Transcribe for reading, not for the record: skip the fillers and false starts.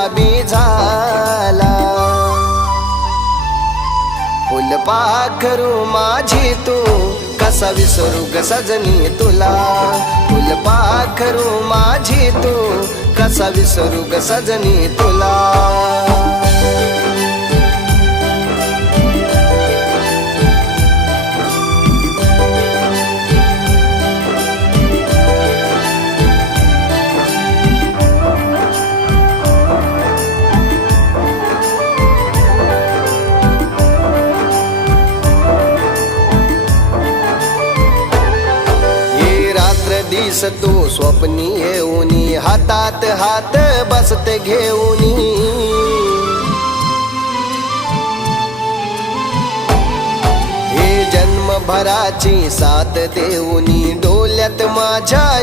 गुलाबी झाला. फुलपाखरू माझी तू कसा विसरू ग सजनी तुला. फुलपाखरू माझी तू कसा विसरू ग सजनी तुला. दिस तू स्वप्नी येऊनी हातात हात बसते घेऊनी. हे जन्मभराची साथ देऊनी डोल्यात माझ्या